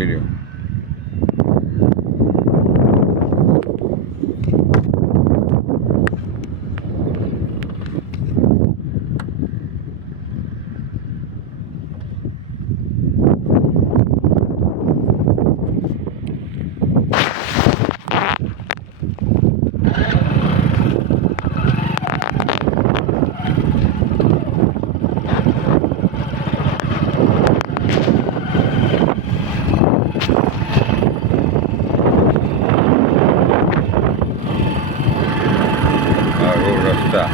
જોઈ લો. રસ્તા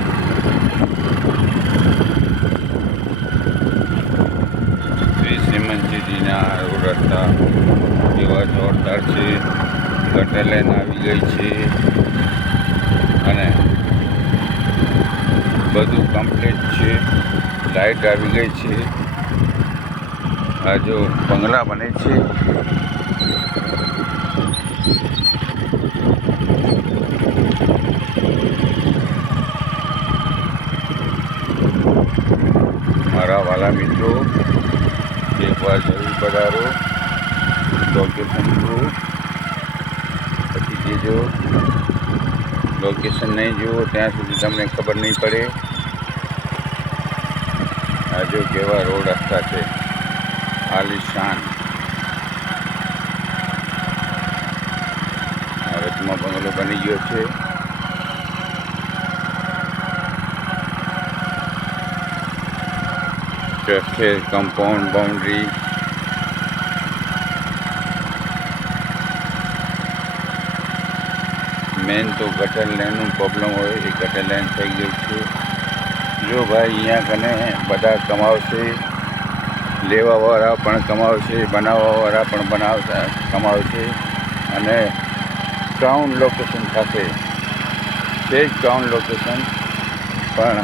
શ્રી શ્રીમંતજીના રોડ રસ્તા એવા જોરદાર છે. ગટર લાઈન આવી ગઈ છે અને બધું કમ્પ્લીટ છે. લાઇટ આવી ગઈ છે. આ જો બંગલા બને છે. મારા વાલા મિત્રો, એકવાર જરૂર પધારો. લોકેશન જુઓ પછી જજો. લોકેશન નહીં જુઓ ત્યાં સુધી તમને ખબર નહીં પડે. આ જો કેવા રોડ રસ્તા છે, આલિશાન. વચમાં બંગલો બની ગયો છે. છે કમ્પાઉન્ડ બાઉન્ડ્રી. મેન તો ગટર લાઈનનું પ્રોબ્લેમ હોય, એ ગટર લાઈન થઈ ગઈ છે. જો ભાઈ અહીંયા કને બધા કમાવશે, લેવાવાળા પણ કમાવશે, બનાવવાવાળા પણ કમાવશે અને ગ્રાઉન્ડ લોકેશન થશે. તે જ ગ્રાઉન્ડ લોકેશન પણ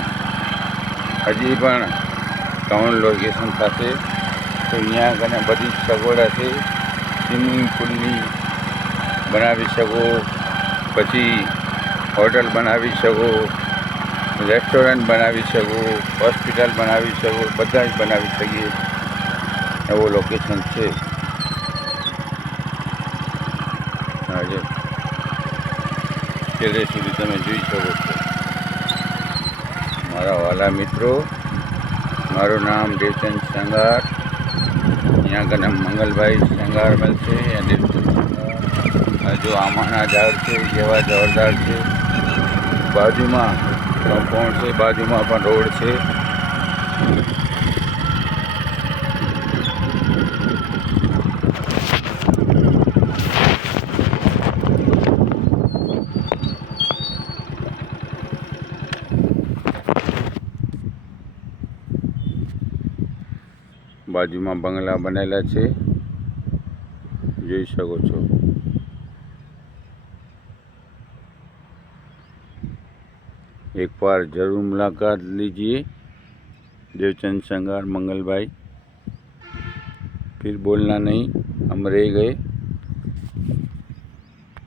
હજી પણ ગ્રાઉન્ડ લોકેશન થશે. તો અહીંયા કને બધી સગવડ હશે. સ્વિમિંગ પુલની બનાવી શકો, પછી હોટલ બનાવી શકો, રેસ્ટોરન્ટ બનાવી શકો, હોસ્પિટલ બનાવી શકો, બધા જ બનાવી શકીએ એવો લોકેશન છે. આજે છેલ્લે સુધી તમે જોઈ શકો છો. મારા વાલા મિત્રો, મારું નામ દેવચંદ સંગાર. અહીંયા કને મંગલભાઈ સંગાર મળશે. જો આમાંના ઝાડ છે કેવા જોરદાર છે. બાજુમાં કમ્પાઉન્ડ છે, બાજુમાં પણ રોડ છે. બાજુમાં બંગલા બનેલા છે, જોઈ શકો છો. એકવાર જરૂર मुलाकात लीजिए. देवचंद संगार मंगल भाई. फिर बोलना नहीं, हम रह गए.